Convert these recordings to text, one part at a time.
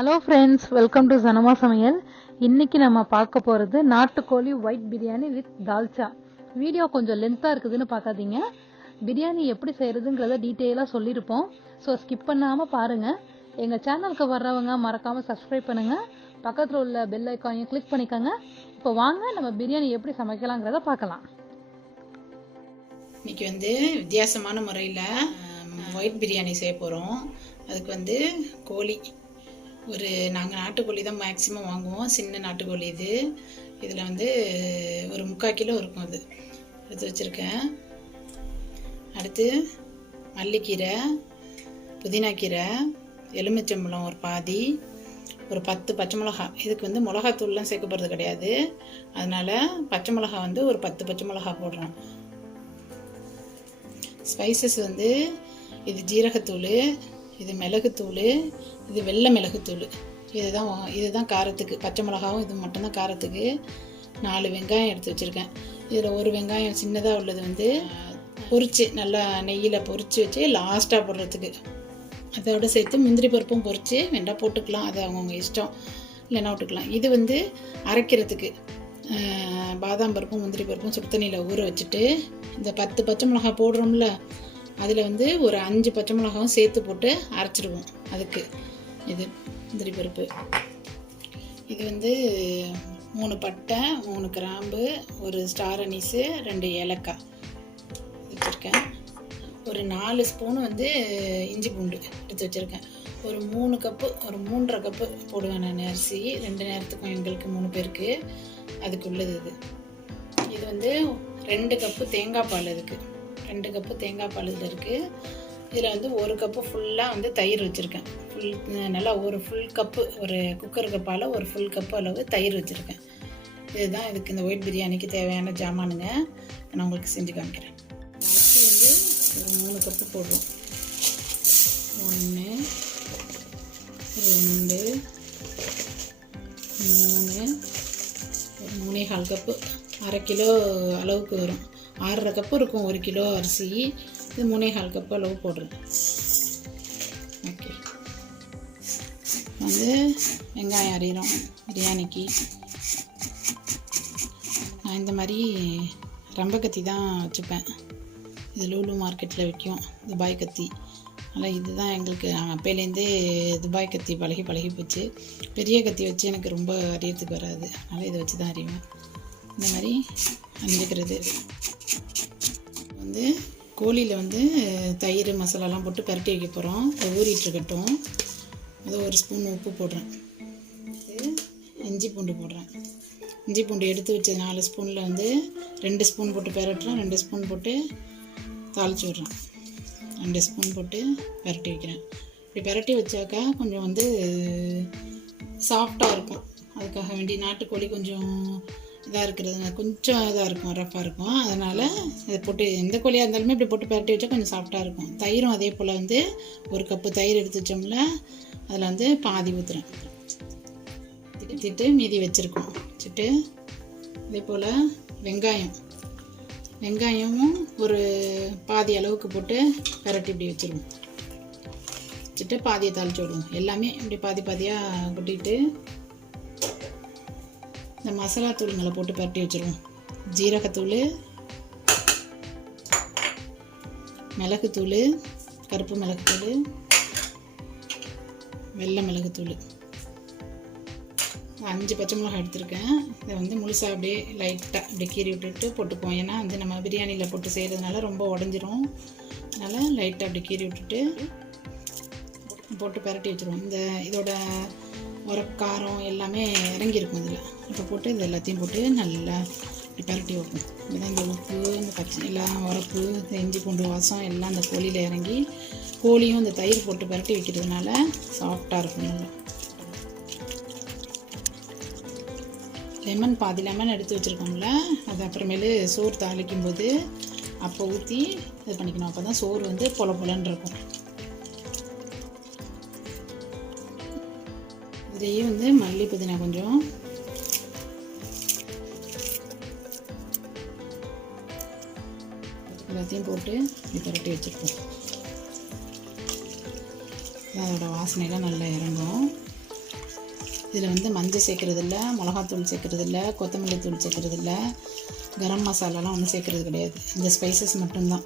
Hello friends, welcome to சனமா சமையல். இன்னைக்கு நம்ம பார்க்க போகிறது நாட்டுக்கோழி white biryani with dalcha. Video கொஞ்சம் லென்த்தாக இருக்குதுன்னு பார்க்காதீங்க. பிரியாணி எப்படி செய்கிறதுங்கிறத டீட்டெயிலாக சொல்லியிருப்போம். ஸோ ஸ்கிப் பண்ணாமல் பாருங்கள். எங்கள் சேனலுக்கு வர்றவங்க மறக்காமல் சப்ஸ்கிரைப் பண்ணுங்கள். பக்கத்தில் உள்ள பெல் ஐக்கானையும் கிளிக் பண்ணிக்கோங்க. இப்போ வாங்க நம்ம பிரியாணி எப்படி சமைக்கலாங்கிறத பார்க்கலாம். இன்றைக்கி வித்தியாசமான முறையில் ஒயிட் பிரியாணி செய்ய போகிறோம். அதுக்கு கோழி நாங்கள் நாட்டுக்கோழி தான் மேக்ஸிமம் வாங்குவோம். சின்ன நாட்டுக்கோழி இதில் ஒரு 3/4 கிலோ இருக்கும். அது எடுத்து வச்சுருக்கேன். அடுத்து மல்லிக்கீரை, புதினாக்கீரை, எலுமிச்சம்பழம் ஒரு பாதி, ஒரு 10 பச்சை மிளகா. இதுக்கு மிளகாத்தூள்லாம் சேர்க்க போகிறது கிடையாது. அதனால் பச்சை மிளகா ஒரு 10 பச்சை மிளகா போடுறோம். ஸ்பைசஸ் இது ஜீரகத்தூள், இது மிளகுத்தூள், இது வெள்ளை மிளகுத்தூள். இதுதான் காரத்துக்கு. பச்சை மிளகாவும் இது மட்டும்தான் காரத்துக்கு. 4 வெங்காயம் எடுத்து வச்சுருக்கேன். இதில் ஒரு வெங்காயம் சின்னதாக உள்ளது பொரிச்சு நல்லா நெய்யில் பொரிச்சு வச்சு லாஸ்ட்டாக போடுறதுக்கு. அதோடு சேர்த்து முந்திரி பருப்பும் பொரிச்சு வேண்டாம் போட்டுக்கலாம். அது அவங்கவுங்க இஷ்டம், இல்லைன்னா விட்டுக்கலாம். இது அரைக்கிறதுக்கு பாதாம் பருப்பும் முந்திரி பருப்பும் சுடு தண்ணியில் ஊற வச்சுட்டு இந்த 10 பச்சை மிளகா போடுறோம்ல, அதில் ஒரு 5 பச்சை மிளகாவும் சேர்த்து போட்டு அரைச்சிடுவோம். அதுக்கு இது முந்திரி பருப்பு. இது 3 பட்டை, 3 கிராம்பு, ஒரு ஸ்டார் அனீஸு, 2 ஏலக்காய் வச்சுருக்கேன். ஒரு 4 ஸ்பூனு இஞ்சி பூண்டு எடுத்து வச்சுருக்கேன். ஒரு 3 கப்பு, ஒரு 3.5 கப்பு போடுவேன் நான் அரிசி. 2 நேரத்துக்கும் எங்களுக்கு 3 பேருக்கு அதுக்குள்ளது. இது 2 கப்பு தேங்காய் பால். இதுக்கு 2 கப்பு தேங்காய் பால் இதில் இருக்குது. இதில் 1 கப்பு ஃபுல்லாக தயிர் வச்சுருக்கேன். நல்லா ஒரு ஃபுல் கப்பு, ஒரு குக்கருக்கு பால் ஒரு ஃபுல் கப்பு அளவு தயிர் வச்சுருக்கேன். இதுதான் இதுக்கு இந்த ஒயிட் பிரியாணிக்கு தேவையான ஜாமானுங்க. நான் உங்களுக்கு செஞ்சு காமிக்கிறேன். அரிசி ஒரு 3 கப்பு போடுவோம். 1 2 3 3/4 கப்பு, 1/2 கிலோ அளவுக்கு வரும். 1/2 கப்பு இருக்கும் 1 கிலோ அரிசி. இது 3/4 கப்பு அளவு போடுறேன். ஓகே, வெங்காயம் அரியிறோம் பிரியாணிக்கு. நான் இந்த மாதிரி ரம்ப கத்தி தான் வச்சுப்பேன். இது லூலு மார்க்கெட்டில் விற்கும், துபாய் கத்தி. அதனால் இதுதான் எங்களுக்கு அப்போலேருந்தே துபாய் கத்தி பழகி போச்சு. பெரிய கத்தி வச்சு எனக்கு ரொம்ப அரியறதுக்கு வராது. அதனால் இதை வச்சு தான் அறிவேன். இந்த மாதிரி அரிஞ்சிக்கிறது. கோழியில் தயிர் மசாலாலாம் போட்டு பரட்டி வைக்க போகிறோம். அதை ஊறிட்டுருக்கட்டும். அது 1 ஸ்பூன் உப்பு போடுறேன். இஞ்சி பூண்டு போடுறேன். இஞ்சி பூண்டு எடுத்து வச்ச 4 ஸ்பூனில் 2 ஸ்பூன் போட்டு பரட்டுறேன். 2 ஸ்பூன் போட்டு தாளித்து விட்றேன். 2 ஸ்பூன் போட்டு பரட்டி வைக்கிறேன். இப்படி பரட்டி வச்சாக்கா கொஞ்சம் சாஃப்டாக இருக்கும். அதுக்காக வேண்டி நாட்டுக்கோழி கொஞ்சம் இதாக இருக்கிறது, கொஞ்சம் இதாக இருக்கும், ரஃப்பாக இருக்கும். அதனால் இதை போட்டு எந்த கோழியாக இருந்தாலுமே இப்படி போட்டு பரட்டி வச்சா கொஞ்சம் சாஃப்டாக இருக்கும். தயிரும் அதே போல் 1 கப்பு தயிர் எடுத்து வச்சோம்ல, அதில் பாதி ஊற்றுறேன். ஊற்றிட்டு மீதி வச்சுருக்கோம். வச்சுட்டு இதே போல் வெங்காயமும் ஒரு பாதி அளவுக்கு போட்டு பரட்டி இப்படி வச்சுருவோம். வச்சுட்டு பாதியை தாளித்து விடுவோம். எல்லாமே இப்படி பாதியாக கொட்டிட்டு இந்த மசாலா தூளுங்களை போட்டு பரட்டி வச்சுருவோம். ஜீரகத்தூள், மிளகுத்தூள், கருப்பு மிளகுத்தூள், வெள்ளை மிளகுத்தூள். 5 பச்சை மிளகாய் எடுத்துருக்கேன். இதை முழுசாக அப்படியே லைட்டாக இப்படி கீறி விட்டுட்டு போட்டுப்போம். ஏன்னா நம்ம பிரியாணியில் போட்டு செய்கிறதுனால ரொம்ப உடஞ்சிரும். அதனால் லைட்டாக அப்படி கீறி விட்டுட்டு போட்டு பரட்டி வச்சுருவோம். இதோட காரம் எல்லாமே இறங்கியிருக்கும் இதில். இப்போ போட்டு இது எல்லாத்தையும் போட்டு நல்லா இப்படி பரட்டி வைப்போம். இதுதான் இந்த உப்பு, இந்த பச்சை எல்லாம் உரப்பு, இந்த இஞ்சி பூண்டு வாசம் எல்லாம் அந்த கோழியில் இறங்கி, கோழியும் இந்த தயிர் போட்டு பரட்டி வைக்கிறதுனால சாஃப்டாக இருக்கும். நல்லா பாதி லெமன் எடுத்து வச்சுருக்கோம்ல, அது அப்புறமேலு சோறு தாளிக்கும் போது அப்போ ஊற்றி இது பண்ணிக்கணும். அப்போ தான் சோறு பொல பொலன்னு இருக்கும். இதுலேயே மல்லி புதினா கொஞ்சம், எல்லாத்தையும் போட்டு இப்படி பரட்டி வச்சுருப்போம். அதோட வாசனைலாம் நல்லா இறங்கும். இதில் வந்து மஞ்சள் சேர்க்குறது இல்லை, மிளகாத்தூள் சேர்க்குறது இல்லை, கொத்தமல்லி தூள் சேர்க்குறது இல்லை, கரம் மசாலாலாம் ஒன்றும் சேர்க்குறது கிடையாது. இந்த ஸ்பைசஸ் மட்டும்தான்.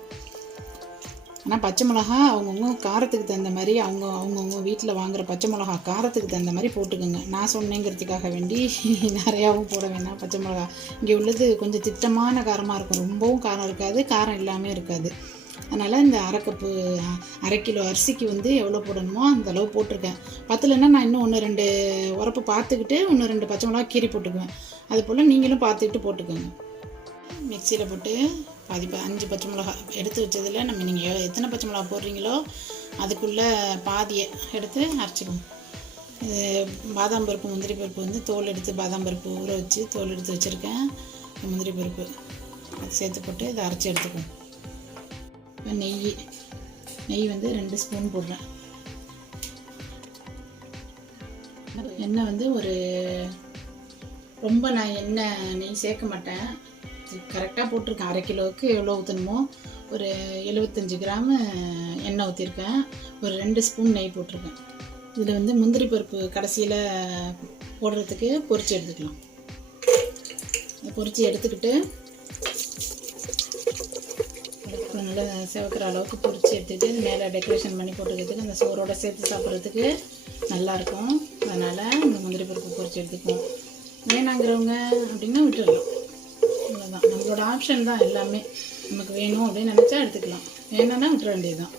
ஆனால் பச்சை மிளகா அவங்கவுங்க காரத்துக்கு தகுந்த மாதிரி அவங்கவுங்க வீட்டில் வாங்குகிற பச்சை மிளகா காரத்துக்கு தகுந்த மாதிரி போட்டுக்கோங்க. நான் சொன்னேங்கிறதுக்காக வேண்டி நிறையாவும் போட வேணாம். பச்சை மிளகா இங்கே உள்ளது கொஞ்சம் திட்டமான காரமாக இருக்கும், ரொம்பவும் காரம் இருக்காது, காரம் இல்லாமல் இருக்காது. அதனால் இந்த அரை கிலோ அரிசிக்கு வந்து எவ்வளோ போடணுமோ அந்த அளவு போட்டிருக்கேன். பத்தலைன்னா நான் இன்னும் 1-2 உரப்பு பார்த்துக்கிட்டு 1-2 பச்சை மிளகா கீரி போட்டுக்குவேன். அது போல் நீங்களும் பார்த்துக்கிட்டு போட்டுக்கோங்க. மிக்சியில் போட்டு 5 பச்சை மிளகா எடுத்து வச்சதில் நீங்கள் எத்தனை பச்சை மிளகா போடுறீங்களோ அதுக்குள்ளே பாதியை எடுத்து அரைச்சிக்கணும். இது பாதாம் பருப்பு முந்திரி பருப்பு வந்து தோல் எடுத்து பாதாம் பருப்பு ஊற வச்சு தோல் எடுத்து வச்சுருக்கேன். முந்திரி பருப்பு அது சேர்த்து போட்டு இதை அரைச்சி எடுத்துக்குவோம். நெய் வந்து 2 ஸ்பூன் போடுறேன். எண்ணெய் வந்து ரொம்ப நான் நெய் சேர்க்க மாட்டேன், கரெக்டாக போட்டிருக்கேன். அரை கிலோவுக்கு எவ்வளோ ஊற்றணுமோ ஒரு 75 கிராம் எண்ணெய் ஊற்றிருக்கேன். ஒரு 2 ஸ்பூன் நெய் போட்டிருக்கேன். இதில் வந்து முந்திரி பருப்பு கடைசியில் போடுறதுக்கு பொரிச்சு எடுத்துக்கலாம். பொரிச்சு எடுத்துக்கிட்டு நல்லா செவக்கிற அளவுக்கு பொரிச்சு எடுத்துகிட்டு மேலே டெக்கரேஷன் பண்ணி போட்டுக்கிறதுக்கு அந்த சோறோட சேர்த்து சாப்பிட்றதுக்கு நல்லாயிருக்கும். அதனால் இந்த முந்திரி பருப்பு பொரிச்சு எடுத்துக்குவோம். வேணாங்கிறவங்க அப்படின்னா விட்டுடலாம். அவ்வளோதான், நம்மளோட ஆப்ஷன் தான் எல்லாமே. நமக்கு வேணும் அப்படின்னு நினச்சா எடுத்துக்கலாம், வேணும்னா விட்டுற வேண்டியது தான்.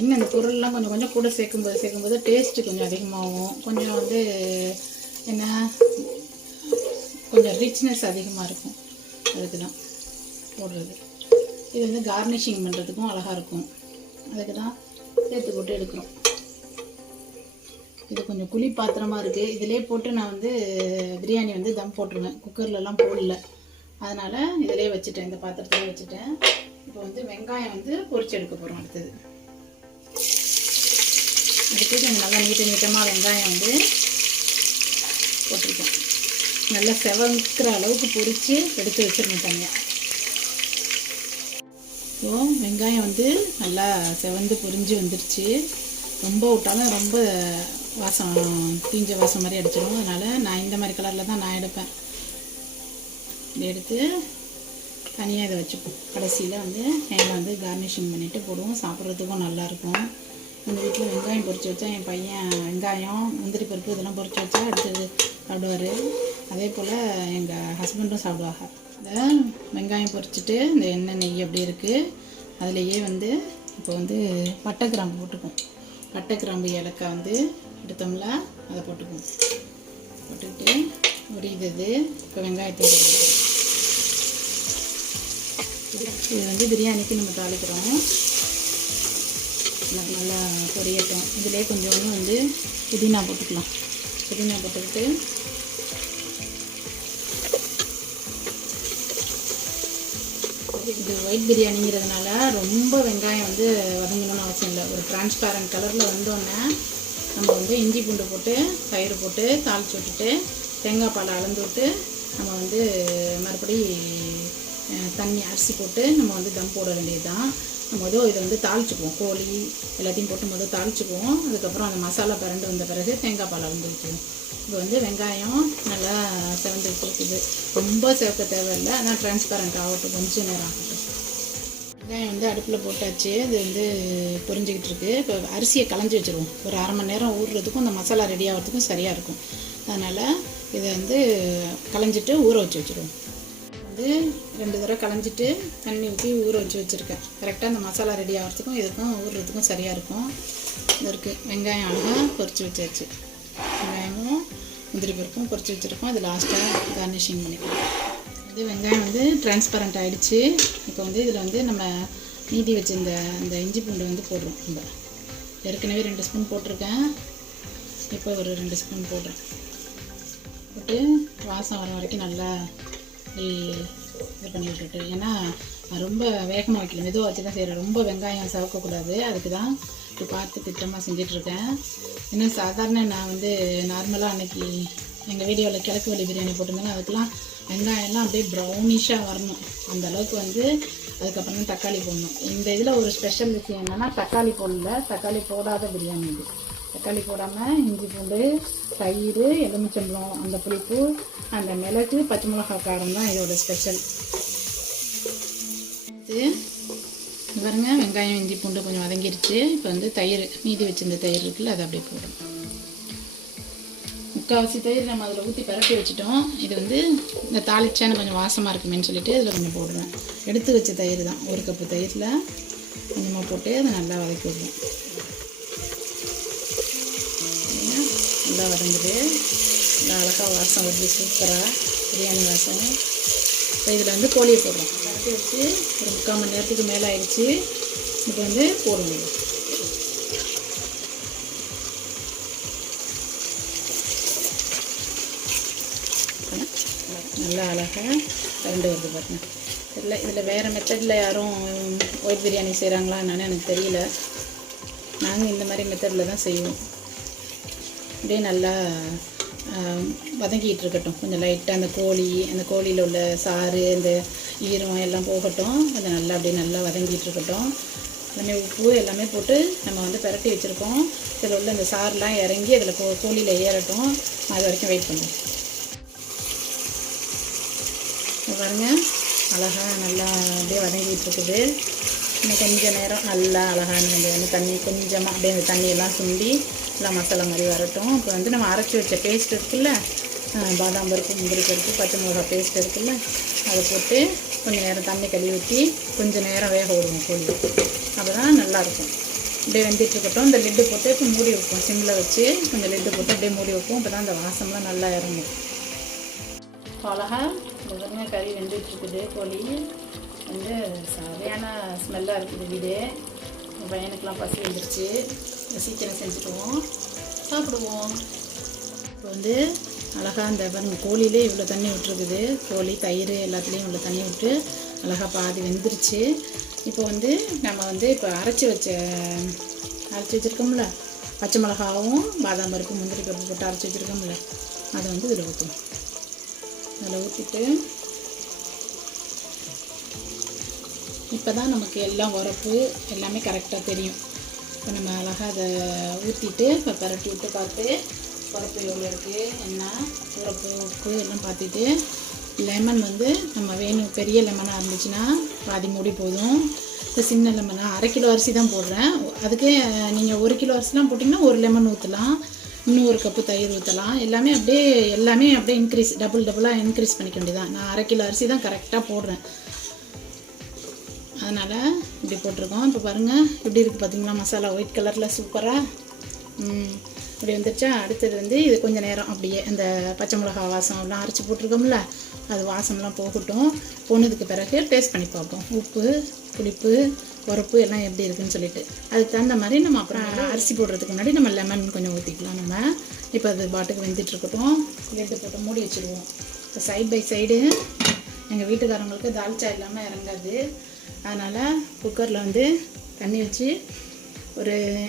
என்ன இந்த பொருள்லாம் கொஞ்சம் கொஞ்சம் கூட சேர்க்கும்போது டேஸ்ட்டு கொஞ்சம் அதிகமாகும், கொஞ்சம் வந்து என்ன கொஞ்சம் ரிச்னஸ் அதிகமாக இருக்கும். அதுக்கு தான் போடுறது. இது வந்து கார்னிஷிங் பண்ணுறதுக்கும் அழகாக இருக்கும், அதுக்கு தான் சேர்த்து போட்டு எடுக்கிறோம். இது கொஞ்சம் குழி பாத்திரமாக இருக்குது. இதிலே போட்டு நான் வந்து பிரியாணி வந்து தம் போட்டுருவேன், குக்கர்லலாம் போடல. அதனால் இதிலே வச்சுட்டேன், இந்த பாத்திரத்திலே வச்சுட்டேன். இப்போ வந்து வெங்காயம் வந்து பொரிச்சு எடுக்க போகிறோம். அடுத்தது கொஞ்சம் நல்லா நீட்டமாக வெங்காயம் வந்து போட்டிருக்கேன். நல்லா செவக்கிற அளவுக்கு பொரித்து எடுத்து வச்சிருக்கேன் தனியாக. ஸோ வெங்காயம் வந்து நல்லா செவந்து பொரிஞ்சு வந்துடுச்சு. ரொம்ப விட்டாலும் ரொம்ப வாசம் தீஞ்ச வாசம் மாதிரி அடிச்சிடும். அதனால் நான் இந்த மாதிரி கலரில் தான் நான் எடுப்பேன். இதை எடுத்து தனியாக இதை வச்சுப்போம். கடைசியில் வந்து மேலே வந்து கார்னிஷிங் பண்ணிவிட்டு போடுவோம், சாப்பிட்றதுக்கும் நல்லாயிருக்கும். எங்கள் வீட்டில் வெங்காயம் பொரிச்சு வச்சா என் பையன் வெங்காயம் முந்திரி பருப்பு இதெல்லாம் பொரிச்சு வச்சா அடுத்தது சாப்பிடுவார். அதே போல் எங்கள் ஹஸ்பண்டும் சாப்பிடுவாங்க. இந்த வெங்காயம் பொரிச்சிட்டு இந்த எண்ணெய் நெய் அப்படி இருக்குது, அதுலேயே வந்து இப்போ வந்து பட்டை கிராம்பு போட்டுப்போம். பட்டை கிராம்பு ஏலக்காய் வந்து எடுத்தோம்ல அதை போட்டுக்குவோம். போட்டுக்கிட்டு உரியுது. இப்போ வெங்காயத்தை இது வந்து பிரியாணிக்கு நம்ம தாளிக்கிறோம். நல்லா பொரியட்டும். இதிலே கொஞ்சம் வந்து புதினா போட்டுக்கலாம். புதினா போட்டுக்கிட்டு இது ஒயிட் பிரியாணிங்கிறதுனால ரொம்ப வெங்காயம் வந்து வதங்கணும்னு அவசியம் இல்லை. ஒரு டிரான்ஸ்பேரண்ட் கலரில் வந்தோடனே நம்ம வந்து இஞ்சி பூண்டு போட்டு தயிர் போட்டு தாளித்து விட்டுட்டு தேங்காய் பாலை அளந்து விட்டு நம்ம வந்து மறுபடி தண்ணி அரிசி போட்டு நம்ம வந்து தம் போட வேண்டியது தான். இதை வந்து தாளிச்சுக்குவோம். கோழி எல்லாத்தையும் போட்டு தாளிச்சுக்குவோம். அதுக்கப்புறம் அந்த மசாலா பரண்டு வந்த பிறகு தேங்காய் பால் அளந்து ஊற்றுவோம். இப்போ வந்து வெங்காயம் நல்லா செவந்து கொடுக்குது. ரொம்ப சேர்க்க தேவையில்லை, ஆனால் டிரான்ஸ்பேரண்ட் ஆகட்டும், கொஞ்சம் நேரம் ஆகட்டும். வெங்காயம் வந்து அடுப்பில் போட்டாச்சு, அது வந்து பொரிஞ்சிக்கிட்டு இருக்குது. இப்போ அரிசியை களைஞ்சி வச்சுருவோம். ஒரு அரை மணி நேரம் ஊறுறதுக்கும் இந்த மசாலா ரெடி ஆகிறதுக்கும் சரியாக இருக்கும். அதனால் இதை வந்து களைஞ்சிட்டு ஊற வச்சு வச்சுருவோம். வந்து 2 தடவை களைஞ்சிட்டு தண்ணி ஊற்றி ஊற வச்சுருக்கேன். கரெக்டாக இந்த மசாலா ரெடி ஆகிறதுக்கும் இதுக்கும் ஊறுறதுக்கும் சரியாக இருக்கும். இது இருக்குது. வெங்காயம் அழகாக பொரிச்சு வச்சாச்சு. வெங்காயமும் முந்திரி பருப்பும் பொரிச்சு வச்சுருக்கோம். இது லாஸ்ட்டாக கார்னிஷிங் பண்ணிக்கலாம். இது வெங்காயம் வந்து டிரான்ஸ்பரண்ட் ஆகிடுச்சு. இப்போ வந்து இதில் வந்து நம்ம மீதி வச்சுருந்த இந்த இஞ்சி பூண்டு வந்து போடுறோம். நம்ம ஏற்கனவே 2 ஸ்பூன் போட்டிருக்கேன், இப்போ ஒரு 2 ஸ்பூன் போடுறேன். போட்டு வாசம் வர வரைக்கும் நல்லா இது பண்ணி விட்டுட்டு, ஏன்னா ரொம்ப வேகமாக வைக்கல, மெதுவாக வச்சு தான் செய்கிறேன். ரொம்ப வெங்காயம் சவக்கக்கூடாது, அதுக்கு தான் இப்போ பார்த்து திட்டமாக செஞ்சிட்ருக்கேன். ஏன்னா சாதாரண நான் வந்து நார்மலாக அன்றைக்கி எங்கள் வீடியோவில் கிழக்கு வழி பிரியாணி போட்டிருந்தேன்னா அதுக்கெலாம் வெங்காயம்லாம் அப்படியே ப்ரௌனிஷாக வரணும். அந்த அளவுக்கு வந்து அதுக்கப்புறம் தான் தக்காளி போடணும். இந்த இதில் ஒரு ஸ்பெஷல் விஷயம் என்னென்னா தக்காளி போடல, தக்காளி போடாத பிரியாணி இது. தக்காளி போடாமல் இஞ்சி பூண்டு தயிர் எலுமிச்சம்பழம் அந்த புளிப்பு அந்த மிளகு பச்சை மிளகாய் காரம் தான் இதோட ஸ்பெஷல். இது பாருங்க, வெங்காயம் இஞ்சி பூண்டு கொஞ்சம் வதங்கிருச்சு. இப்போ வந்து தயிர் மீதி வச்சிருந்த தயிர் இருக்குல்ல, அதை அப்படியே போடும். முக்கால்வாசி தயிர் நம்ம அதில் ஊற்றி பரப்பி வச்சுட்டோம். இது வந்து இந்த தாளிச்சான்னு கொஞ்சம் வாசமாக இருக்குமேன்னு சொல்லிட்டு இதில் கொஞ்சம் போடுறேன். எடுத்து வச்ச தயிர் தான், 1 கப்பு தயிரில் கொஞ்சமாக போட்டு அதை நல்லா வதக்கி விடுவோம். நல்லா வதங்குது, நல்லா அழகாக வாசம் வருது, சூப்பராக பிரியாணி வாசம். இப்போ இதில் வந்து கோழியை போடுறோம். பரப்பி வச்சு ஒரு 3/4 மணி நேரத்துக்கு மேலே ஆயிடுச்சு. இப்போ வந்து போடுவோம். நல்லா அழகாக கரண்டு வருது பாருங்க. இதில் வேறு மெத்தடில் யாரும் ஒயிட் பிரியாணி செய்கிறாங்களா என்னன்னு எனக்கு தெரியல. நாங்கள் இந்த மாதிரி மெத்தடில் தான் செய்வோம். அப்படியே நல்லா வதங்கிட்டு இருக்கட்டும். கொஞ்சம் லைட்டாக அந்த கோழியில் உள்ள சாறு இந்த ஈரம் எல்லாம் போகட்டும். கொஞ்சம் நல்லா அப்படியே நல்லா வதங்கிட்டு இருக்கட்டும். எல்லாமே உப்பு எல்லாமே போட்டு நம்ம வந்து பரட்டி வச்சுருக்கோம். இதில் உள்ள இந்த சாறுலாம் இறங்கி அதில் கோழியில் ஏறட்டும். அது வரைக்கும் வெயிட் பண்ணுவோம். பாருங்க, அழகாக நல்லா அப்படியே வதங்கிட்டு இருக்குது. இன்னும் கொஞ்சம் நேரம் நல்லா அழகாக வந்து தண்ணி கொஞ்சமாக அப்படியே அந்த தண்ணியெல்லாம் சுண்டி எல்லாம் மசாலா மாதிரி வரட்டும். இப்போ வந்து நம்ம அரைச்சி வச்ச பேஸ்ட் இருக்குல்ல, பாதாம் பருப்பு முந்திரி பருப்பு பச்சை மிளகா பேஸ்ட் இருக்குல்ல, அதை போட்டு கொஞ்சம் நேரம் தண்ணி கழுவி ஊற்றி கொஞ்சம் நேரம் வேக விடுவோம் கோழி. அப்போ தான் நல்லாயிருக்கும். அப்படியே வெந்துட்டு இருக்கட்டும். இந்த லிட்டு போட்டு இப்போ மூடி வைப்போம். சிம்மில் வச்சு கொஞ்சம் லிட்டு போட்டு அப்படியே மூடி வைப்போம். அப்போ தான் அந்த வாசம்லாம் நல்லா இறங்கும். அழகாக இந்த கறி வெந்துட்டு இருக்குது. கோழி வந்து சரியான ஸ்மெல்லாக இருக்குது வீடு. பையனுக்கெலாம் பசி வந்துருச்சு. சீக்கிரம் செஞ்சுக்குவோம், சாப்பிடுவோம். இப்போ வந்து அழகாக இந்த பாருங்க, கோழியிலே இவ்வளோ தண்ணி விட்டுருக்குது. கோழி தயிர் எல்லாத்துலேயும் இவ்வளோ தண்ணி விட்டு அழகாக பாதி வெந்துருச்சு. இப்போ வந்து நம்ம வந்து இப்போ அரைச்சி வச்சுருக்கோம்ல, பச்சை மிளகாவும் பாதாம் பருப்பு முந்திரி பருப்பு போட்டு அரைச்சி வச்சுருக்கோம்ல, அதை வந்து இதில் ஊற்றுவோம். அதில் ஊற்றிட்டு இப்போ தான் நமக்கு எல்லாம் உரப்பு எல்லாமே கரெக்டாக தெரியும். இப்போ நம்ம அழகாக அதை ஊற்றிட்டு இப்போ பரட்டி விட்டு பார்த்து உரப்பு எவ்வளோ இருக்குது, என்ன உரப்பு உப்பு எல்லாம் பார்த்துட்டு, லெமன் வந்து நம்ம வேணும் பெரிய லெமனாக இருந்துச்சுன்னா பாதி மூடி போதும். இப்போ சின்ன லெமனாக 1/2 கிலோ அரிசி தான் போடுறேன். அதுக்கு நீங்கள் 1 கிலோ அரிசிலாம் போட்டிங்கன்னா 1 லெமன் ஊற்றலாம். இன்னும் 1 கப்பு தயிர் ஊற்றலாம். எல்லாமே அப்படியே டபுளாக இன்க்ரீஸ் பண்ணிக்க வேண்டியதான். நான் 1/2 கிலோ அரிசி தான் கரெக்டாக போடுறேன். அதனால் இப்படி போட்டிருக்கோம். இப்போ பாருங்கள் எப்படி இருக்குது பார்த்தீங்களா, மசாலா ஒயிட் கலரில் சூப்பராக இப்படி வந்துடுச்சா. அடுத்தது வந்து இது கொஞ்சம் நேரம் அப்படியே அந்த பச்சை மிளகா வாசம்லாம் அரைச்சி போட்டிருக்கோம்ல, அது வாசம்லாம் போகட்டும். போனதுக்கு பிறகு டேஸ்ட் பண்ணி பார்ப்போம். உப்பு புளிப்பு உரப்பு எல்லாம் எப்படி இருக்குதுன்னு சொல்லிட்டு அதுக்கு தகுந்த மாதிரி நம்ம அப்புறம் அரிசி போடுறதுக்கு முன்னாடி நம்ம லெமன் கொஞ்சம் ஊற்றிக்கலாம். நம்ம இப்போ அது பாட்டுக்கு வெந்துட்டுருக்கட்டும். லிட்டு போட்டு மூடி வச்சுருவோம். இப்போ சைட் பை சைடு எங்கள் வீட்டுக்காரங்களுக்கு தால்ச்சா இல்லாமல் இறங்காது. அதனால் குக்கரில் வந்து தண்ணி வச்சு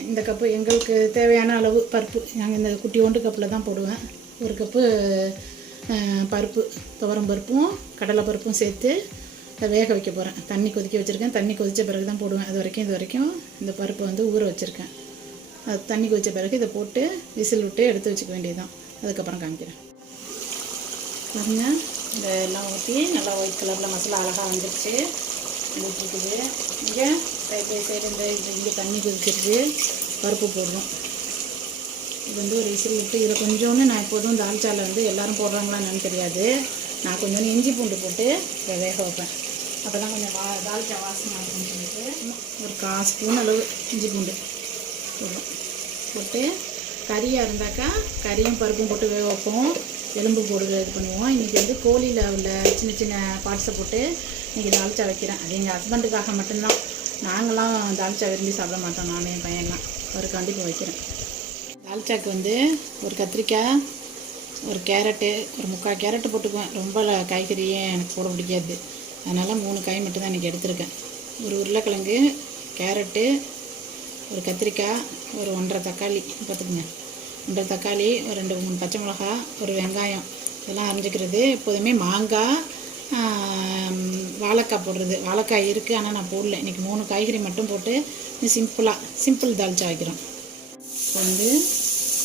இந்த கப்பு எங்களுக்கு தேவையான அளவு பருப்பு, நாங்கள் இந்த குட்டியோண்டு கப்பில் தான் போடுவேன். 1 கப்பு பருப்பு, துவரம் பருப்பும் கடலை பருப்பும் சேர்த்து அதை வேக வைக்க போகிறேன். தண்ணி கொதிக்க வச்சுருக்கேன். தண்ணி கொதித்த பிறகு தான் போடுவேன். இது வரைக்கும் இந்த பருப்பு வந்து ஊற வச்சுருக்கேன். அது தண்ணி கொதித்த பிறகு இதை போட்டு விசில் விட்டு எடுத்து வச்சுக்க வேண்டியதுதான். அதுக்கப்புறம் காமிக்கிறேன். பாருங்க, இதெல்லாம் ஊற்றி நல்லா ஒயிட் கலரில் மசாலா அழகாக வந்துடுச்சு. இருக்குது இங்கே சைடு பை சைடு இங்கே தண்ணி கொதிச்சிருக்கு. பருப்பு போடுறோம். இது வந்து ஒரு விசில் விட்டு இதில் கொஞ்சோன்னு நான் எப்போதும் தால்ச்சாவில் வந்து எல்லோரும் போடுறாங்களான்னு எனக்கு தெரியாது. நான் கொஞ்சோன்னு இஞ்சி பூண்டு போட்டு இதை வேக வைப்பேன். அப்போ தான் கொஞ்சம் தால்ச்சா வாசமாக இருக்குன்னு சொல்லிட்டு ஒரு 1/4 ஸ்பூன் அளவு இஞ்சி பூண்டு போடுறோம். போட்டு கறியாக இருந்தாக்கா கறியும் பருப்பும் போட்டு வேக வைப்போம். எலும்பு போடுறது இது பண்ணுவோம். இன்றைக்கி வந்து கோழியில் உள்ள சின்ன சின்ன பார்ட்ஸை போட்டு இன்றைக்கி தால்ச்சா வைக்கிறேன். அது எங்கள் ஹஸ்பண்டுக்காக மட்டும்தான். நாங்களாம் தால்ச்சா விரும்பி சாப்பிட மாட்டோம். நானும் என் பையன்லாம் ஒரு கண்டிப்பாக வைக்கிறேன். தால்ச்சாக்கு வந்து ஒரு கத்திரிக்காய், ஒரு கேரட்டு, ஒரு 3/4 கேரட்டு போட்டுக்குவேன். ரொம்ப காய்கறியே எனக்கு போட பிடிக்காது. அதனால் 3 காய் மட்டும் தான் இன்றைக்கி எடுத்திருக்கேன். ஒரு உருளைக்கிழங்கு, கேரட்டு, ஒரு கத்திரிக்காய், ஒரு 1.5 தக்காளி பார்த்துக்குங்க. 1.5 தக்காளி, ஒரு 2-3 பச்சை மிளகா, ஒரு வெங்காயம் இதெல்லாம் அரைஞ்சிக்கிறது. எப்போதுமே மாங்காய் வாழைக்காய் போடுறது. வாழைக்காய் இருக்குது, ஆனால் நான் போடல. இன்றைக்கி 3 காய்கறி மட்டும் போட்டு சிம்பிள் தால்ச்சா வைக்கிறோம். இப்போ வந்து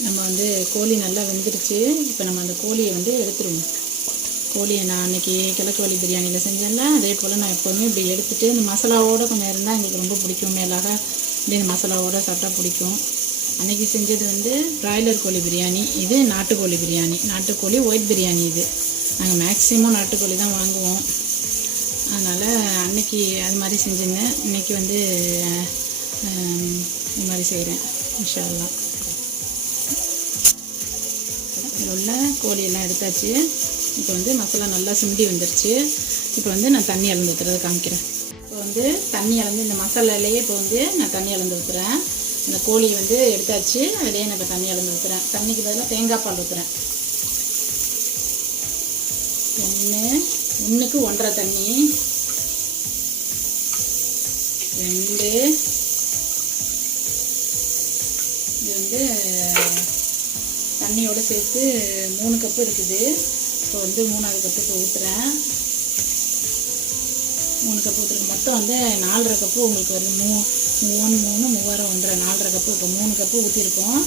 நம்ம வந்து கோழி நல்லா வெந்துருச்சு. இப்போ நம்ம அந்த கோழியை வந்து எடுத்துருவோம். கோழியை நான் அன்றைக்கி கிழக்குவழி பிரியாணியில் செஞ்சேன்ல, அதே போல் நான் எப்போவுமே இப்படி எடுத்துகிட்டு இந்த மசாலாவோடு கொஞ்சம் இருந்தால் எங்களுக்கு ரொம்ப பிடிக்கும். மேலாக இப்படி இந்த மசாலாவோடு சாப்பிட்டா பிடிக்கும். அன்றைக்கி செஞ்சது வந்து பிராய்லர் கோழி பிரியாணி, இது நாட்டுக்கோழி பிரியாணி, நாட்டுக்கோழி ஒயிட் பிரியாணி. இது நாங்கள் மேக்ஸிமம் நாட்டுக்கோழி தான் வாங்குவோம். அதனால் அன்றைக்கி அது மாதிரி செஞ்சுருந்தேன். இன்றைக்கி வந்து இது மாதிரி செய்கிறேன் இன்ஷா அல்லாஹ். இதில் உள்ள கோழியெல்லாம் எடுத்தாச்சு. இப்போ வந்து மசாலா நல்லா சிந்தி வந்துருச்சு. இப்போ வந்து நான் தண்ணி அளந்து ஊற்றுறதை காமிக்கிறேன். இப்போ வந்து தண்ணி அளந்து இந்த மசாலாலேயே இப்போ வந்து நான் தண்ணி அளந்து ஊற்றுறேன். இந்த கோழியை வந்து எடுத்தாச்சு, அதிலேயே நான் இப்போ தண்ணி அளந்து ஊற்றுறேன். தண்ணிக்கு பதிலாக தேங்காய் பால் ஊற்றுறேன். 1க்கு 1.5 தண்ணி, 2, இது வந்து தண்ணியோடு சேர்த்து 3 கப்பு இருக்குது. இப்போ வந்து 3வது கப்பு இப்போ ஊற்றுறேன். 3 கப்பு ஊற்றுறேன். மொத்தம் வந்து 4.5 கப்பு உங்களுக்கு வருது. 3 3 1.5 4.5 கப்பு. இப்போ 3 கப்பு ஊற்றிருக்கோம்.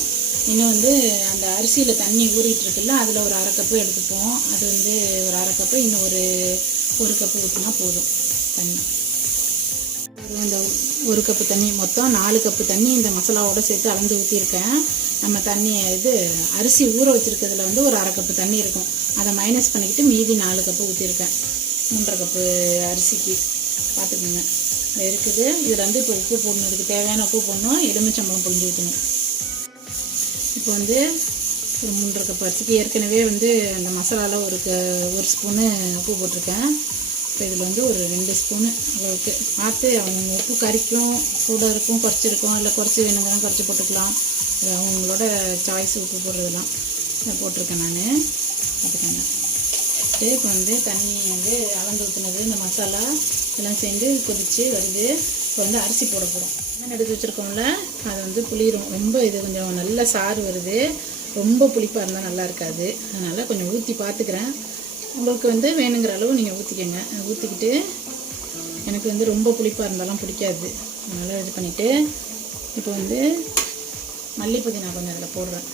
இன்னும் வந்து அந்த அரிசியில் தண்ணி ஊறிட்டு இருக்குல்ல, அதில் ஒரு 1/2 கப்பு எடுத்துப்போம். அது வந்து ஒரு 1/2 கப்பு, இன்னும் ஒரு கப்பு ஊற்றினா போதும் தண்ணி. இந்த 1 கப்பு தண்ணி, மொத்தம் 4 கப்பு தண்ணி இந்த மசாலாவோடு சேர்த்து அளந்து ஊற்றிருக்கேன். நம்ம தண்ணி இது அரிசி ஊற வச்சுருக்கிறதுல வந்து ஒரு 1/2 கப்பு தண்ணி இருக்கும். அதை மைனஸ் பண்ணிக்கிட்டு மீதி 4 கப்பு ஊற்றிருக்கேன். 3.5 கப்பு அரிசிக்கு பார்த்துக்குங்க. இது இருக்குது. இதில் வந்து இப்போ உப்பு போடணும். இதுக்கு தேவையான உப்பு போடணும். எலுமிச்சம்பழம் புழிஞ்சு ஊற்றணும். இப்போ வந்து ஒரு 3.5 கப்பு அரிசிக்கு ஏற்கனவே வந்து அந்த மசாலாவில் ஒரு ஸ்பூனு உப்பு போட்டிருக்கேன். இப்போ இதில் வந்து ஒரு 2 ஸ்பூனு அளவுக்கு பார்த்து, அவங்க உப்பு கறிக்கும், கூட இருக்கும், குறைச்சிருக்கும், இல்லை குறைச்சி வேணுங்கிறோம் குறைச்சி போட்டுக்கலாம். அது அவங்களோட சாய்ஸ் உப்பு போடுறதெல்லாம் போட்டிருக்கேன் நான். பார்த்துக்கோங்க. இப்போ வந்து தண்ணி வந்து அளந்து ஊற்றுனது இந்த மசாலா எல்லாம் சேர்ந்து கொதித்து வருது. இப்போ வந்து அரிசி போட போகிறோம். என்ன எடுத்து வச்சுருக்கோம்ல, அது வந்து புளிரும். ரொம்ப இது கொஞ்சம் நல்ல சாறு வருது. ரொம்ப புளிப்பாக இருந்தால் நல்லா இருக்காது. அதனால் கொஞ்சம் ஊற்றி பார்த்துக்கிறேன். உங்களுக்கு வந்து வேணுங்கிற அளவு நீங்கள் ஊற்றிக்கங்க. ஊற்றிக்கிட்டு, எனக்கு வந்து ரொம்ப புளிப்பாக இருந்தாலும் பிடிக்காது. அதனால் இது பண்ணிவிட்டு இப்போ வந்து மல்லி புதினா கொஞ்சம் அதில் போடுறேன்.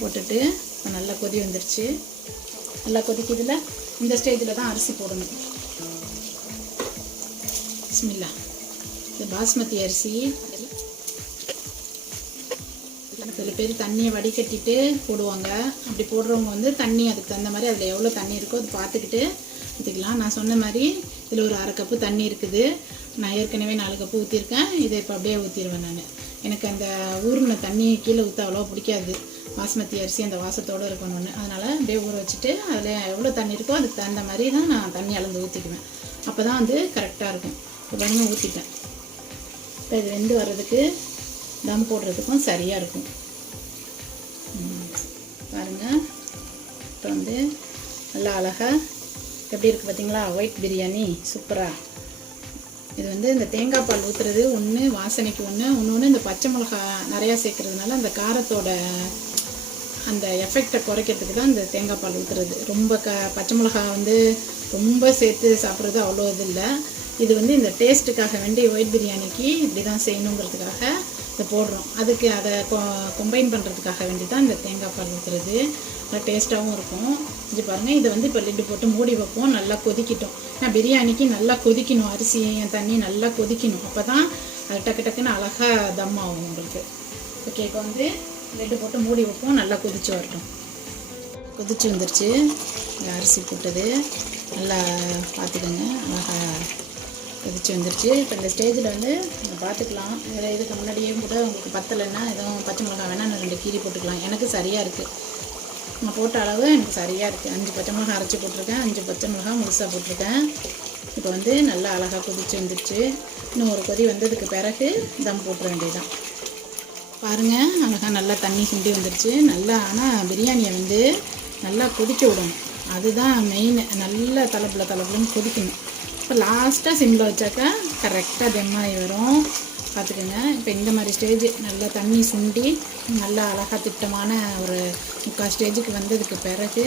போட்டுட்டு இப்போ நல்லா கொதி வந்துருச்சு. நல்லா கொதிக்குதுல, இந்த ஸ்டேஜில் தான் அரிசி போடணும். பிஸ்மில்லா. இது பாஸ்மதி அரிசி. சில பேர் தண்ணியை வடிகட்டிட்டு போடுவாங்க. அப்படி போடுறவங்க வந்து தண்ணி அதுக்கு தகுந்த மாதிரி அதில் எவ்வளோ தண்ணி இருக்கோ அது பார்த்துக்கிட்டு ஊற்றிக்கலாம். நான் சொன்ன மாதிரி இதில் ஒரு 1/2 கப்பு தண்ணி இருக்குது. நான் ஏற்கனவே 4 கப்பு ஊற்றிருக்கேன். இதை இப்போ அப்படியே ஊற்றிடுவேன் நான். எனக்கு அந்த ஊறின தண்ணி கீழே ஊற்ற அவ்வளோ பிடிக்காது. பாஸ்மதி அரிசி அந்த வாசத்தோடு இருக்கணும்னு. அதனால் அப்படியே ஊற வச்சுட்டு அதில் எவ்வளோ தண்ணி இருக்கோ அதுக்கு தகுந்த மாதிரி தான் நான் தண்ணி அளந்து ஊற்றிக்குவேன். அப்போ தான் வந்து கரெக்டாக இருக்கும். இப்போ பாருங்கள் ஊற்றிட்டேன். இப்போ இது வெந்து வர்றதுக்கு தம் போடுறதுக்கும் சரியாக இருக்கும். பாருங்கள். இப்போ வந்து நல்லா அழகாக எப்படி இருக்குது பார்த்தீங்களா? ஒயிட் பிரியாணி சூப்பராக. இது வந்து இந்த தேங்காய் பால் ஊற்றுறது ஒன்று வாசனைக்கு, இன்னொன்று இந்த பச்சை மிளகா நிறையா சேர்க்குறதுனால அந்த காரத்தோட அந்த எஃபெக்டை குறைக்கிறதுக்கு தான் இந்த தேங்காய் பால் ஊற்றுறது. ரொம்ப பச்சை மிளகா வந்து ரொம்ப சேர்த்து சாப்பிட்றது அவ்வளோ இது இல்லை. இது வந்து இந்த டேஸ்ட்டுக்காக வேண்டி ஒயிட் பிரியாணிக்கு இப்படி தான் செய்யணுங்கிறதுக்காக இதை போடுறோம். அதுக்கு அதை கம்பைன் பண்ணுறதுக்காக வேண்டி தான் இந்த தேங்காய் பால் ஊற்றுறது. நல்லா டேஸ்ட்டாகவும் இருக்கும். இது பாருங்கள். இதை வந்து இப்போ லிட்டு போட்டு மூடி வைப்போம். நல்லா கொதிக்கட்டும். நான் பிரியாணிக்கு நல்லா கொதிக்கணும். அரிசி தண்ணி நல்லா கொதிக்கணும். அப்போ தான் அது டக்கு டக்குன்னு அழகாக தம் ஆகும் உங்களுக்கு. ஓகே. இப்போ வந்து லிட்டு போட்டு மூடி வைப்போம். நல்லா கொதிச்சு வரட்டும். கொதிச்சு வந்துருச்சு. அரிசி போட்டது நல்லா பார்த்துக்கோங்க. அழகாக கொதிச்சு வந்துருச்சு. இப்போ இந்த ஸ்டேஜில் வந்து பார்த்துக்கலாம். வேறு இதுக்கு முன்னாடியே கூட உங்களுக்கு பத்தலைன்னா எதுவும் பச்சை மிளகா வேணால் நான் 2 கீரி போட்டுக்கலாம். எனக்கு சரியாக இருக்குது. நான் போட்ட அளவு எனக்கு சரியாக இருக்குது. 5 பச்சை மிளகா அரைச்சி போட்டிருக்கேன். 5 பச்சை மிளகா முழுசாக போட்டிருக்கேன். இப்போ வந்து நல்லா அழகாக கொதிச்சு வந்துருச்சு. இன்னும் ஒரு கொதி வந்ததுக்கு பிறகு தம் போட்டுற வேண்டியதுதான். பாருங்கள். அழகாக நல்லா தண்ணி சுண்டி வந்துருச்சு. நல்லா ஆனால் பிரியாணியை வந்து நல்லா கொதிக்க விடணும். அதுதான் மெயின். நல்லா தலப்புலன்னு கொதிக்கணும். இப்போ லாஸ்ட்டாக சிம்மில் வச்சாக்கா கரெக்டாக தெம்மாயி வரும். பார்த்துக்கோங்க. இப்போ இந்த மாதிரி ஸ்டேஜ் நல்லா தண்ணி சுண்டி நல்லா அழகாக திட்டமான ஒரு 3/4 ஸ்டேஜுக்கு வந்ததுக்கு பிறகு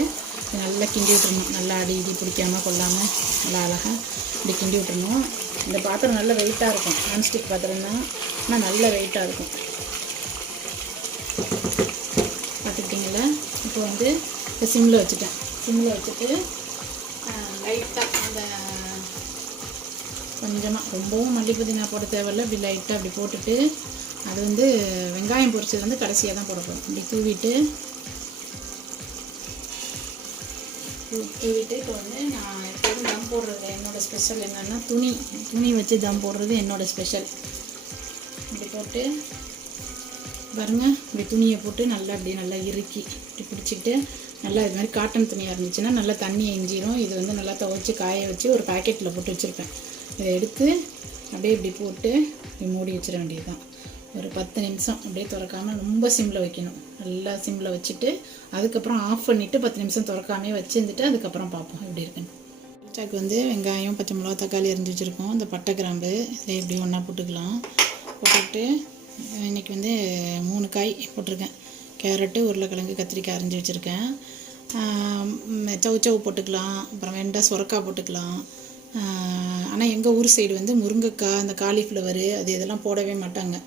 நல்லா கிண்டி விட்டுறணும். நல்லா அடி இடி பிடிக்காமல் கொள்ளாமல் நல்லா அழகாக இப்படி கிண்டி விட்டுறணும். இந்த பாத்திரம் நல்லா வெயிட்டாக இருக்கும். நான்ஸ்டிக் பாத்திரம் தான், ஆனால் நல்ல வெயிட்டாக இருக்கும். இப்போ வந்து சிம்மில் வச்சுட்டேன். சிம்மில் வச்சுட்டு லைட்டாக அந்த கொஞ்சமாக ரொம்பவும் மல்லி புதினா போட தேவையில்ல. இப்படி லைட்டாக அப்படி போட்டுட்டு அது வந்து வெங்காயம் பொரிச்சது வந்து கடைசியாக தான் போட போகிறோம். இப்படி தூவிட்டு இப்போ வந்து நான் எப்போதும் தம் போடுறது என்னோடய ஸ்பெஷல் என்னென்னா துணி வச்சு தம் போடுறது என்னோடய ஸ்பெஷல். இப்படி போட்டு பாருங்கள், இப்படி துணியை போட்டு நல்லா அப்படியே நல்லா இறுக்கி இப்படி பிடிச்சிக்கிட்டு நல்லா இது மாதிரி காட்டன் துணியாக இருந்துச்சுன்னா நல்லா தண்ணியை இஞ்சிடும். இது வந்து நல்லா துவைச்சி காய வச்சு ஒரு பேக்கெட்டில் போட்டு வச்சுருப்பேன். இதை எடுத்து அப்படியே இப்படி போட்டு இப்படி மூடி வச்சிட வேண்டியது தான். ஒரு 10 நிமிஷம் அப்படியே திறக்காமல் ரொம்ப சிம்மில் வைக்கணும். நல்லா சிம்மில் வச்சுட்டு அதுக்கப்புறம் ஆஃப் பண்ணிவிட்டு 10 நிமிஷம் திறக்காமே வச்சுருந்துட்டு அதுக்கப்புறம் பார்ப்போம் எப்படி இருக்குன்னு. தால்ச்சாக்கு வந்து வெங்காயம், பச்சை மிளகா, தக்காளி அரிஞ்சு வச்சுருக்கோம். இந்த பட்டை கிராம்பு இதை இப்படி ஒன்றா போட்டுக்கலாம். போட்டுக்கிட்டு இன்றைக்கி வந்து 3 காய் போட்டிருக்கேன். கேரட்டு, உருளைக்கிழங்கு, கத்திரிக்காய் அரிஞ்சு வச்சுருக்கேன். சவு போட்டுக்கலாம். அப்புறம் வெண்டை, சுரக்காய் போட்டுக்கலாம். ஆனால் எங்கள் ஊர் சைடு வந்து முருங்கைக்காய், இந்த காலிஃப்ளவரு அது இதெல்லாம் போடவே மாட்டாங்க.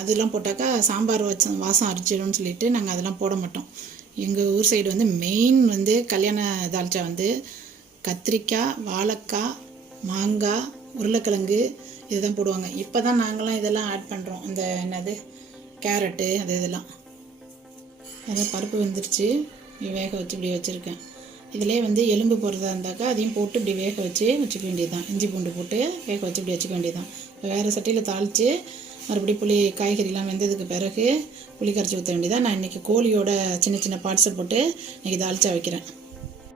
அதெல்லாம் போட்டாக்கா சாம்பார் வச்ச வாசம் அரிச்சிடும்னு சொல்லிட்டு நாங்கள் அதெல்லாம் போட மாட்டோம். எங்கள் ஊர் சைடு வந்து மெயின் வந்து கல்யாண தால்ச்சா வந்து கத்திரிக்காய், வாழைக்காய், மாங்காய், உருளைக்கிழங்கு இதுதான் போடுவாங்க. இப்போ தான் நாங்களாம் இதெல்லாம் ஆட் பண்ணுறோம். இந்த என்னது கேரட்டு இதெல்லாம். அதை பருப்பு வெந்துருச்சு, வேக வச்சு இப்படி வச்சுருக்கேன். இதிலே வந்து எலும்பு போடுறதா இருந்தாக்கா அதையும் போட்டு இப்படி வேக வச்சு வச்சுக்க வேண்டியது தான். இஞ்சி பூண்டு போட்டு வேக வச்சு இப்படி வச்சுக்க வேண்டியது தான். இப்போ வேறு சட்டியில் தாளித்து மறுபடியும் காய்கறிலாம் வெந்ததுக்கு பிறகு புளி கரைச்சி ஊற்ற வேண்டியதான். நான் இன்றைக்கி கோழியோட சின்ன பார்ட்ஸை போட்டு இன்றைக்கி தால்ச்சா வைக்கிறேன்.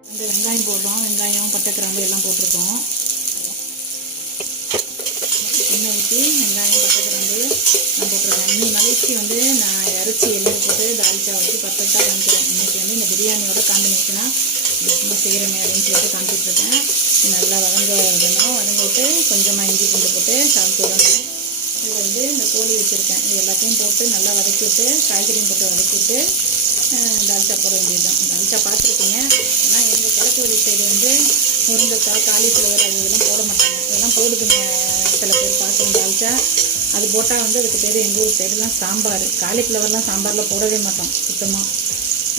வந்து வெங்காயம் போடுறோம். வெங்காயம், பட்டை கிராம்பு எல்லாம் போட்டிருக்கோம். எண்ணெய் ஊற்றி வெங்காயம், பட்டை கிராம்பு நான் போட்டிருக்கேன். இன்னி மலைக்கு வந்து நான் இறச்சி எண்ணெய் போட்டு தால்ச்சா வச்சு பர்ஃபெக்டாக காமிக்கிறேன். இன்றைக்கி வந்து இந்த பிரியாணியோட காம்பினேஷனாக சும்மா செய்கிறேன் அப்படின்னு சொல்லிட்டு காமிச்சிட்ருக்கேன். நல்லா விடணும். வதங்கிட்டு கொஞ்சமாக இஞ்சி பூண்டு போட்டு சாப்பிட்டு விடணும். இதில் வந்து இந்த கோழி வச்சுருக்கேன். இது எல்லாத்தையும் போட்டு நல்லா வதக்கி விட்டு காய்கறியும் போட்டு வதக்கிவிட்டு தால்ச்சா போட வேண்டியது தான். தால்ச்சா பார்த்துருக்கீங்க. ஆனால் எங்கள் கிழக்கு வழி சைடு வந்து முருங்கைக்காய், காலிஃப்ளவர் இதெல்லாம் போட மாட்டாங்க. இதெல்லாம் போடுதுங்க சில பேர் பார்க்குறோம் தால்ச்சா. அது போட்டால் வந்து அதுக்கு பேர் எங்கள் ஊர் சைடுலாம் சாம்பார். காலிஃப்ளவர்லாம் சாம்பாரில் போடவே மாட்டோம் சுத்தமாக.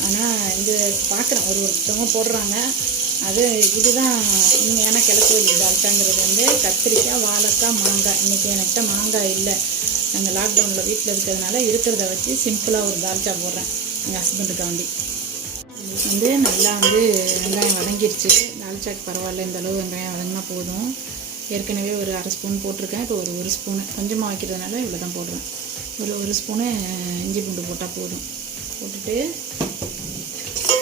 ஆனால் இந்த பார்க்குறேன் ஒருத்தவங்க போடுறாங்க. அது இதுதான் உண்மையான கிழக்கு வழி தால்ச்சாங்கிறது வந்து கத்திரிக்காய், வாழைக்காய், மாங்காய். இன்றைக்கி என்கிட்ட மாங்காய் இல்லை. நாங்கள் லாக்டவுனில் வீட்டில் இருக்கிறதுனால இருக்கிறத வச்சு சிம்பிளாக ஒரு தால்ச்சா போடுறேன் எங்கள் ஹஸ்பண்டுக்காண்டி. வந்து நல்லா வந்து வெங்காயம் வதங்கிடுச்சு. தால்ச்சாக்கு பரவாயில்ல, இந்த அளவு வெங்காயம் வதங்கினா போதும். ஏற்கனவே ஒரு 1/2 ஸ்பூன் போட்டிருக்கேன். இப்போ ஒரு ஸ்பூனு கொஞ்சமாக வைக்கிறதுனால இவ்வளோ தான் போடுறேன். ஒரு ஸ்பூனு இஞ்சி பூண்டு போட்டால் போதும். போட்டுட்டு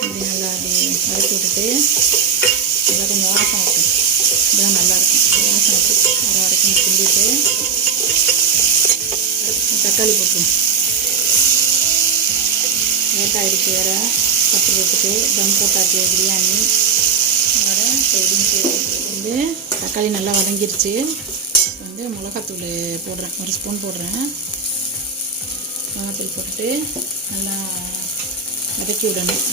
இப்படி நல்லா அப்படி வதக்கி விட்டுட்டு நல்லா கொஞ்சம் வாசம் வைக்கும். இதுதான் நல்லாயிருக்கும். வாசம் வச்சு வர வரைக்கும் கிண்டிட்டு தக்காளி போட்டுரும். லேட்டாகிடுச்சு வேறு. பத்து போட்டுட்டு தம் போட்டாச்சு பிரியாணி வேறு வந்து தக்காளி நல்லா வதங்கிடுச்சு. வந்து மிளகாத்தூள் போடுறேன். 1 ஸ்பூன் போடுறேன். மிளகாத்தூள் போட்டுட்டு நல்லா வதக்கி விடணும்.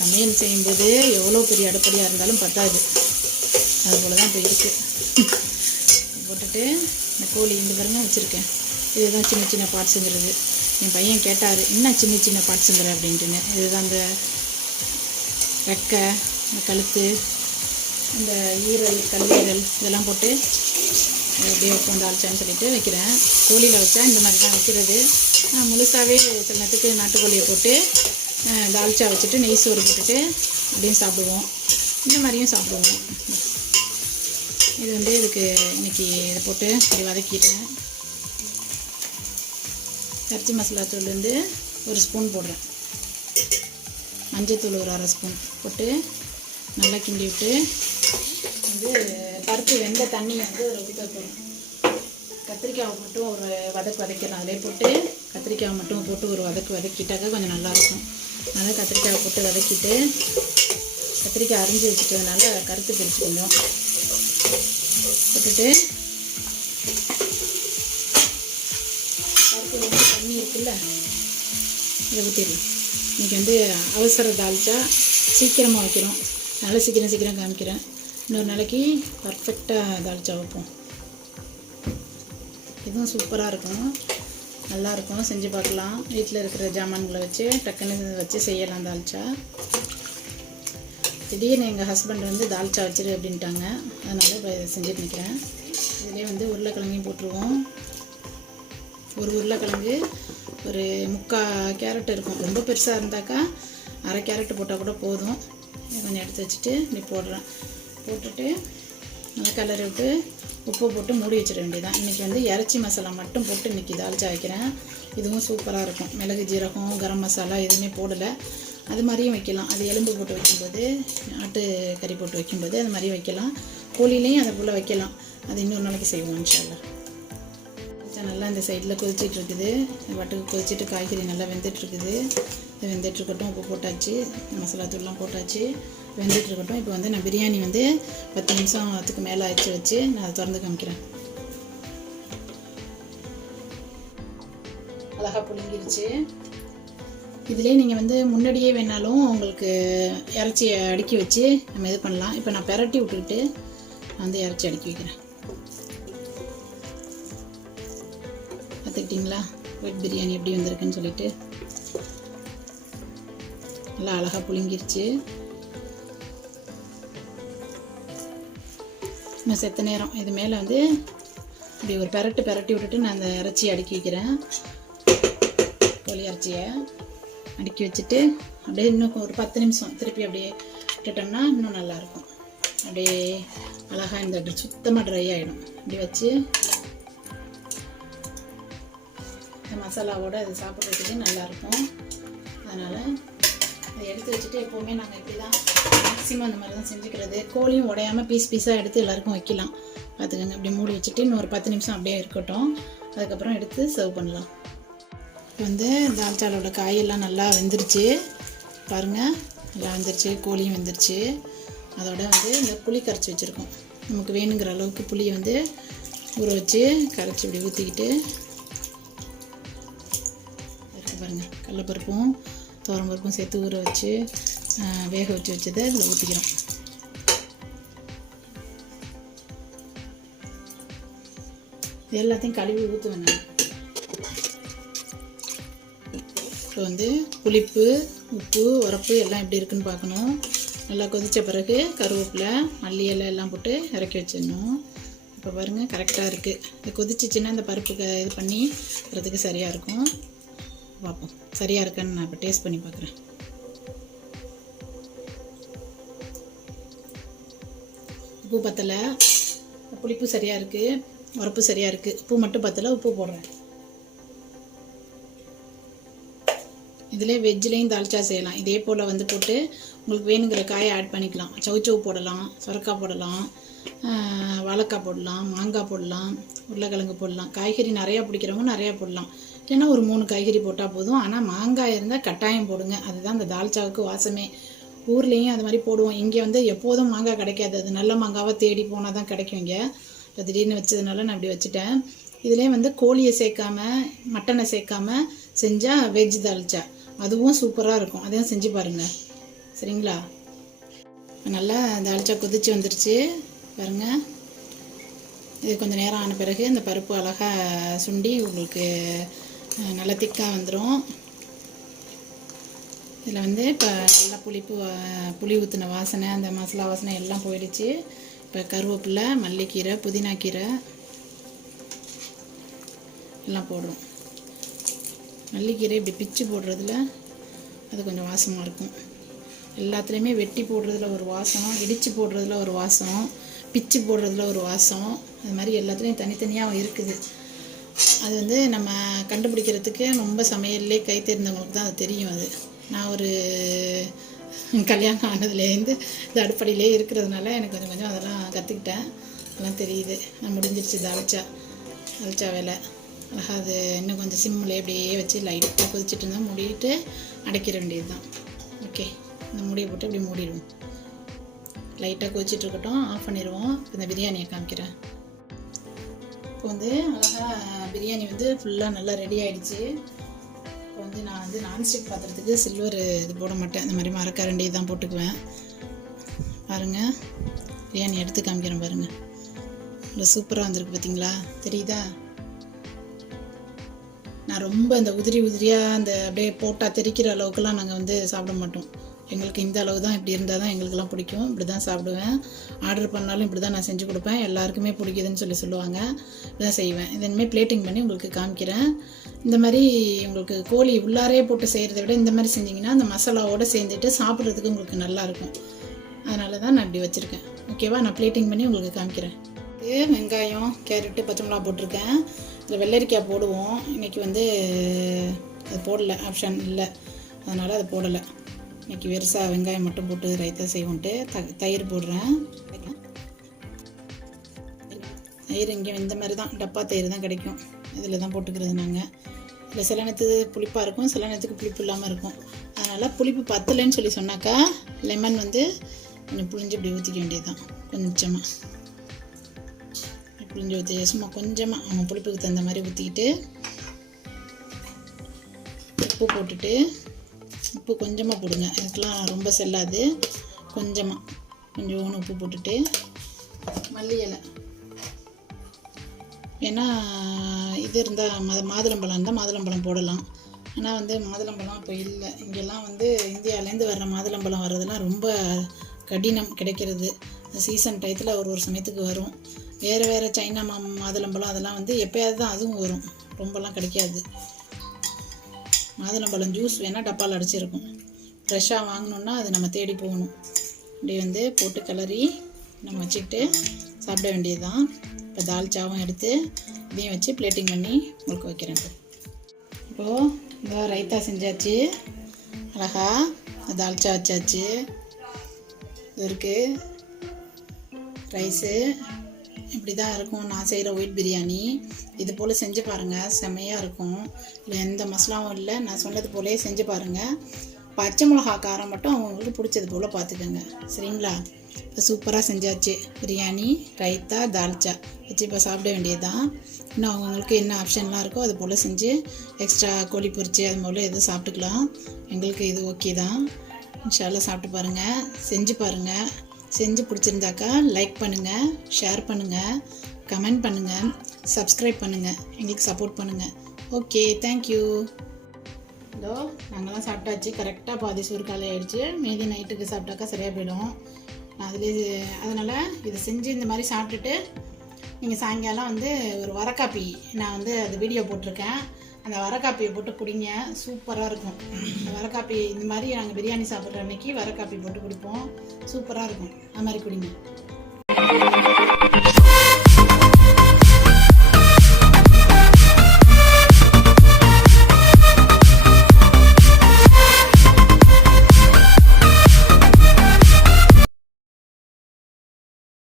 சமையல் செய்யும்போது எவ்வளோ பெரிய அடுப்படியாக இருந்தாலும் பத்தாது. அதுபோல் தான் இப்போ இருக்குது. போட்டுட்டு இந்த கோழி இந்த பாருங்க வச்சுருக்கேன். இதுதான் சின்ன பார்ட்ஸுங்கிறது. என் பையன் கேட்டார், என்ன சின்ன பார்ட்ஸுங்கிற அப்படின்ட்டுன்னு. இதுதான் இந்த ரெக்கை, இந்த கழுத்து, இந்த ஈரல், கல்லீரல் இதெல்லாம் போட்டு அப்படியே வைப்போம் தால்ச்சான்னு சொல்லிட்டு வைக்கிறேன். கோழியில் வச்சா இந்த மாதிரி தான் வைக்கிறது. முழுசாகவே சில நேரத்துக்கு நாட்டுக்கோழியை போட்டு தால்ச்சா வச்சுட்டு நெய் சோறு போட்டுட்டு அப்படியும் சாப்பிடுவோம். இந்த மாதிரியும் சாப்பிடுவோம். இது வந்து இதுக்கு இன்றைக்கி இதை போட்டு இப்படி வதக்கிட்டேன். இறைச்சி மசாலா தூள் வந்து 1 ஸ்பூன் போடுறேன். மஞ்சத்தூள் ஒரு 1/2 ஸ்பூன் போட்டு நல்லா கிண்டி விட்டு வந்து பருப்பு வெந்த தண்ணியை வந்து ஊற்ற போகிறோம். கத்திரிக்காவை மட்டும் ஒரு வதக்கிறேன். அதிலே போட்டு கத்திரிக்காவை மட்டும் போட்டு ஒரு வதக்கிட்டாக்கா கொஞ்சம் நல்லாயிருக்கும். அதனால் கத்திரிக்காயை போட்டு வதக்கிட்டு கத்திரிக்காய் அரிஞ்சு வச்சுட்டதுனால கருத்து பிரித்து கொஞ்சம் போட்டுட்டு பருப்பு வந்து தண்ணி இருக்குல்ல இதை ஊற்றிடலாம். இன்றைக்கி வந்து அவசர தால்ச்சா சீக்கிரமாக வைக்கிறோம். அதனால் சீக்கிரம் காமிக்கிறேன். இன்னொரு நாளைக்கு பர்ஃபெக்டாக தால்ச்சா வைப்போம். இதுவும் சூப்பராக இருக்கும். நல்லாயிருக்கும், செஞ்சு பார்க்கலாம். வீட்டில் இருக்கிற ஜாமான்களை வச்சு டக்குன்னு வச்சு செய்யலாம் தால்ச்சா. திடீர்னு எங்கள் ஹஸ்பண்ட் வந்து தால்ச்சா வச்சிரு அப்படின்ட்டாங்க, அதனால் இப்போ இதை செஞ்சுட்டு நிற்கிறேன். இதிலே வந்து உருளைக்கிழங்கையும் போட்டுருவோம். ஒரு உருளைக்கிழங்கு ஒரு 3/4 கேரட் இருக்கும். ரொம்ப பெருசாக இருந்தாக்கா 1/2 கேரட் போட்டால் கூட போதும். கொஞ்சம் எடுத்து வச்சுட்டு இப்படி போடுறேன். போட்டுட்டு நல்லா கலரி விட்டு உப்பு போட்டு மூடி வச்சிட வேண்டியதான். இன்றைக்கி வந்து இறைச்சி மசாலா மட்டும் போட்டு இன்றைக்கி தால்ச்சா வைக்கிறேன். இதுவும் சூப்பராக இருக்கும். மிளகு, ஜீரகம், கரம் மசாலா எதுவுமே போடலை. அது மாதிரியும் வைக்கலாம். அது எலும்பு போட்டு வைக்கும்போது, ஆட்டு கறி போட்டு வைக்கும்போது அது மாதிரியும் வைக்கலாம். கோழிலையும் அதை போல் வைக்கலாம். அது இன்னொரு நாளைக்கு செய்வோம் இன்ஷா அல்லாஹ். நல்லா இந்த சைடில் கொதிச்சிட்டு இருக்குது. வட்டுக்கு கொதிச்சிட்டு காய்கறி நல்லா வெந்துட்டுருக்குது. இது வெந்துட்டுருக்கட்டும். உப்பு போட்டாச்சு, மசாலா தூள்லாம் போட்டாச்சு, வெந்துட்டுருக்கட்டும். இப்போ வந்து நான் பிரியாணி வந்து 10 நிமிஷத்துக்கு மேலே ஆயிடுச்சு வச்சு நான் அதை திறந்து காமிக்கிறேன். அழகாக புளிங்கிருச்சு. இதிலே நீங்கள் வந்து முன்னாடியே வேணாலும் உங்களுக்கு இறைச்சியை அடுக்கி வச்சு நம்ம இது பண்ணலாம். இப்போ நான் பெரட்டி விட்டுக்கிட்டு நான் வந்து இறைச்சி அடுக்கி வைக்கிறேன். பார்த்துக்கிட்டிங்களா ஒயிட் பிரியாணி எப்படி வந்திருக்குன்னு சொல்லிட்டு நல்லா அழகாக புளிங்கிருச்சு. இன்னும் செத்த நேரம் இது மேலே வந்து இப்படி ஒரு பெரட்டி விட்டுட்டு நான் அந்த இறைச்சியை அடுக்கி வைக்கிறேன். கோழி இறைச்சியை அடுக்கி வச்சுட்டு அப்படியே இன்னும் ஒரு 10 நிமிஷம் திருப்பி அப்படியே விட்டுட்டோம்னா இன்னும் நல்லாயிருக்கும். அப்படியே அழகாக இந்த சுத்தமாக ட்ரை ஆகிடும். இப்படி வச்சு மசாலாவோடு அது சாப்பிட்றதுக்கு நல்லாயிருக்கும். அதனால் அதை எடுத்து வச்சுட்டு எப்போவுமே நாங்கள் இப்படி தான் மேக்ஸிமம் அந்த மாதிரி தான் செஞ்சுக்கிறது. கோழியும் உடையாமல் பீஸாக எடுத்து எல்லாருக்கும் வைக்கலாம். பார்த்துக்கோங்க. அப்படி மூடி வச்சுட்டு இன்னும் ஒரு 10 நிமிஷம் அப்படியே இருக்கட்டும். அதுக்கப்புறம் எடுத்து சர்வ் பண்ணலாம். இப்போ வந்து தால்ச்சாலோட காயெல்லாம் நல்லா வெந்துருச்சு பாருங்கள். நல்லா வெந்துருச்சு, கோழியும் வெந்துருச்சு. அதோட வந்து இந்த புளி கரைச்சி வச்சுருக்கோம். நமக்கு வேணுங்கிற அளவுக்கு புளியை வந்து ஊற வச்சு கரைச்சி இப்படி ஊற்றிக்கிட்டு பாருங்கள். கடலைப்பருப்பும் துவரம்பருப்பும் சேர்த்து ஊற வச்சு வேக வச்சதை இதில் ஊற்றிக்கிறோம். இது எல்லாத்தையும் கழுவி ஊற்றுவேன். இப்போ வந்து புளிப்பு, உப்பு, உரப்பு எல்லாம் எப்படி இருக்குன்னு பார்க்கணும். நல்லா கொதித்த பிறகு கருவேப்பிலை, மல்லி இலை எல்லாம் போட்டு இறக்கி வச்சிடணும். இப்போ பாருங்கள் கரெக்டாக இருக்குது. இது கொதிச்சிச்சின்னா இந்த பருப்புக்கு இது பண்ணி வரதுக்கு சரியாக இருக்கும். பார்ப்போம் சரியாக இருக்கான்னு நான் இப்போ டேஸ்ட் பண்ணி பார்க்குறேன். உப்பு பத்தலை, புளிப்பு சரியாக இருக்குது, உரப்பு சரியாக இருக்குது. உப்பு மட்டும் பத்தலை, உப்பு போடுறேன். இதிலே வெஜ்லேயும் தால்ச்சா செய்யலாம். இதே போல் வந்து போட்டு உங்களுக்கு வேணுங்கிற காயை ஆட் பண்ணிக்கலாம். சவுச்சவு போடலாம், சுரக்காய் போடலாம், வாழைக்காய் போடலாம், மாங்காய் போடலாம், உருளைக்கிழங்கு போடலாம். காய்கறி நிறையா பிடிக்கிறவங்க நிறையா போடலாம். இல்லைன்னா ஒரு 3 காய்கறி போட்டால் போதும். ஆனால் மாங்காய் இருந்தால் கட்டாயம் போடுங்க. அதுதான் அந்த தால்ச்சாவுக்கு வாசமே. ஊர்லேயும் அது மாதிரி போடுவோம். இங்கே வந்து எப்போதும் மாங்காய் கிடைக்காது. அது நல்ல மாங்காவாக தேடி போனால் தான் கிடைக்கும். இங்கே இப்போ திடீர்னு வச்சதுனால நான் இப்படி வச்சுட்டேன். இதிலே வந்து கோழியை சேர்க்காம, மட்டனை சேர்க்காம செஞ்சால் வெஜ் தால்ச்சா அதுவும் சூப்பராக இருக்கும். அதையும் செஞ்சு பாருங்கள் சரிங்களா. நல்லா தால்ச்சா கொதிச்சு வந்துருச்சு பாருங்கள். இது கொஞ்சம் நேரம் ஆன பிறகு இந்த பருப்பு அழகாக சுண்டி உங்களுக்கு நல்லா திக்காக வந்துடும். இதில் வந்து இப்போ நல்லா புளி ஊற்றின வாசனை, அந்த மசாலா வாசனை எல்லாம் போயிடுச்சு. இப்போ கருவேப்பிலை, மல்லிக்கீரை, புதினாக்கீரை எல்லாம் போடுறோம். மல்லிக்கீரை இப்படி பிச்சு போடுறதுல அது கொஞ்சம் வாசமாக இருக்கும். எல்லாத்துலேயுமே வெட்டி போடுறதுல ஒரு வாசம், இடித்து போடுறதுல ஒரு வாசம், பிச்சு போடுறதுல ஒரு வாசம், அது மாதிரி எல்லாத்துலேயும் தனித்தனியாக இருக்குது. அது வந்து நம்ம கண்டுபிடிக்கிறதுக்கு ரொம்ப சமையல்லே கை தெரிந்தவங்களுக்கு தான் அது தெரியும். அது நான் ஒரு கல்யாணம் ஆனதுலேருந்து இந்த அடுப்படியிலே இருக்கிறதுனால எனக்கு கொஞ்சம் கொஞ்சம் அதெல்லாம் கற்றுக்கிட்டேன். அதெல்லாம் தெரியுது. நான் முடிஞ்சிருச்சு தால்ச்சா வேலை. அழகாக அது இன்னும் கொஞ்சம் சிம்மில் அப்படியே வச்சு லைட்டாக கொதிச்சுட்டு இருந்தால் மூடிட்டு அடைக்கிற வேண்டியது தான். ஓகே, இந்த மூடியை போட்டு இப்படி மூடிடுவோம். லைட்டாக கொதிச்சுட்டு இருக்கட்டும், ஆஃப் பண்ணிடுவோம். இந்த பிரியாணியை காமிக்கிறேன். இப்போ வந்து அழகாக பிரியாணி வந்து ஃபுல்லாக நல்லா ரெடி ஆகிடுச்சு. இப்போ வந்து நான் வந்து நான்ஸ்டிக் பாத்திரத்துக்கு சில்வர் இது போட மாட்டேன். இந்த மாதிரி மரக்கரண்டி தான் போட்டுக்குவேன். பாருங்கள், பிரியாணி எடுத்து காமிக்கிறேன் பாருங்கள். இவ்வளோ சூப்பராக வந்திருக்கு பார்த்தீங்களா, தெரியுதா? நான் ரொம்ப இந்த உதிரியாக அந்த அப்படியே போட்டால் தெரிக்கிற அளவுக்குலாம் நாங்கள் வந்து சாப்பிட மாட்டோம். எங்களுக்கு இந்த அளவு தான், இப்படி இருந்தால் தான் எங்களுக்கெல்லாம் பிடிக்கும். இப்படி தான் சாப்பிடுவேன். ஆர்டர் பண்ணாலும் இப்படி தான் நான் செஞ்சு கொடுப்பேன். எல்லாருக்குமே பிடிக்குதுன்னு சொல்லுவாங்க. இப்படி தான் செய்வேன். இதன்மாதிரி பிளேட்டிங் பண்ணி உங்களுக்கு காமிக்கிறேன். இந்த மாதிரி உங்களுக்கு கோழி உள்ளாரே போட்டு செய்கிறத விட இந்த மாதிரி செஞ்சிங்கன்னா அந்த மசாலாவோடு சேர்ந்துட்டு சாப்பிட்றதுக்கு உங்களுக்கு நல்லாயிருக்கும். அதனால தான் நான் இப்படி வச்சுருக்கேன். ஓகேவா? நான் பிளேட்டிங் பண்ணி உங்களுக்கு காமிக்கிறேன். வெங்காயம், கேரட்டு, பச்சை மிளகா போட்டிருக்கேன். இதில் வெள்ளரிக்காய் போடுவோம். இன்றைக்கி வந்து அது போடலை, ஆப்ஷன் இல்லை, அதனால் அது போடலை. இன்றைக்கி வெறுசாக வெங்காயம் மட்டும் போட்டு ரைத்தா செய்வோன்ட்டு தயிர் போடுறேன். தயிர் இங்கே இந்த மாதிரி தான், டப்பா தயிர் தான் கிடைக்கும். இதில் தான் போட்டுக்கிறது நாங்கள். இல்லை சில நேரத்துக்கு புளிப்பாக இருக்கும், சில நேரத்துக்கு புளிப்பு இல்லாமல் இருக்கும். அதனால் புளிப்பு பத்தலைன்னு சொன்னாக்கா லெமன் வந்து கொஞ்சம் புளிஞ்சு இப்படி ஊற்றிக்க வேண்டியது தான். கொஞ்சமாக புளிஞ்சு ஊற்றி சும்மா கொஞ்சமாக அவங்க புளிப்புக்கு தகுந்த மாதிரி ஊற்றிக்கிட்டு உப்பு போட்டுட்டு, உப்பு கொஞ்சமாக போடுங்க, இதுக்கெலாம் ரொம்ப செல்லாது. கொஞ்சோண்டு உப்பு போட்டுட்டு மல்லி இலை, ஏன்னா இது இருந்தால் மாதுளம்பழம் இருந்தால் மாதுளம்பழம் போடலாம். ஆனால் வந்து மாதுளம்பழம் இப்போ இல்லை. இங்கெல்லாம் வந்து இந்தியாவிலேருந்து வர்ற மாதுளம்பழம் வர்றதெல்லாம் ரொம்ப கடினம் கிடைக்கிறது. இந்த சீசன் டயத்தில் ஒரு சமயத்துக்கு வரும். வேறு சைனா மாதுளம்பழம் அதெல்லாம் வந்து எப்போயாவது தான் அதுவும் வரும், ரொம்பலாம் கிடைக்காது. மாதுளம்பழம் ஜூஸ் வேணால் டப்பாவில் அடிச்சிருக்கும். ஃப்ரெஷ்ஷாக வாங்கணுன்னா அது நம்ம தேடி போகணும். இப்படி வந்து போட்டு கிளறி நம்ம வச்சுக்கிட்டு சாப்பிட வேண்டியது தான். இப்போ தால்ச்சாவும் எடுத்து இதையும் வச்சு பிளேட்டிங் பண்ணி உங்களுக்கு வைக்கிறேன். இப்போது இந்த ரைத்தா செஞ்சாச்சு, அழகா தால்ச்சா வச்சாச்சு. இது இருக்குது ரைஸு. இப்படி தான் இருக்கும் நான் செய்கிற ஒயிட் பிரியாணி. இது போல் செஞ்சு பாருங்கள், செம்மையாக இருக்கும். இல்லை எந்த மசாலாவும் இல்லை, நான் சொன்னது போலே செஞ்சு பாருங்கள். பச்சை மிளகா காரம் மட்டும் அவங்களுக்கு பிடிச்சது போல் பார்த்துக்கோங்க, சரிங்களா? இப்போ சூப்பராக செஞ்சாச்சு பிரியாணி, ரைத்தா, தால்ச்சா வச்சு இப்போ சாப்பிட வேண்டியது தான். இன்னும் அவங்களுக்கு என்ன ஆப்ஷன்லாம் இருக்கோ அது போல் செஞ்சு எக்ஸ்ட்ரா கோழி பொரிச்சு அது போல் எதுவும் சாப்பிட்டுக்கலாம். எங்களுக்கு இது ஓகே தான். இன்ஷால்லா சாப்பிட்டு பாருங்கள், செஞ்சு பாருங்கள். செஞ்சு பிடிச்சிருந்தாக்கா லைக் பண்ணுங்கள், ஷேர் பண்ணுங்கள், கமெண்ட் பண்ணுங்கள், சப்ஸ்கிரைப் பண்ணுங்கள், எங்களுக்கு சப்போர்ட் பண்ணுங்கள். Okay, thank you. இதோ நாங்கள்லாம் சாப்பிட்டாச்சு. கரெக்டாக பாதி சோறு காலை ஆகிடுச்சு. மீதி நைட்டுக்கு சாப்பிட்டாக்கா சரியாக போயிடும். அதனால் இதை செஞ்சு இந்த மாதிரி சாப்பிட்டுட்டு நீங்கள் சாயங்காலம் வந்து ஒரு வரக்காப்பி, நான் வந்து அது வீடியோ போட்டிருக்கேன், அந்த வரக்காப்பியை போட்டு குடிங்க, சூப்பராக இருக்கும். அந்த வரக்காப்பி இந்த மாதிரி நாங்கள் பிரியாணி சாப்பிட்ற அன்றைக்கி வரக்காப்பி போட்டு குடிப்போம், சூப்பராக இருக்கும். அது மாதிரி குடிங்க.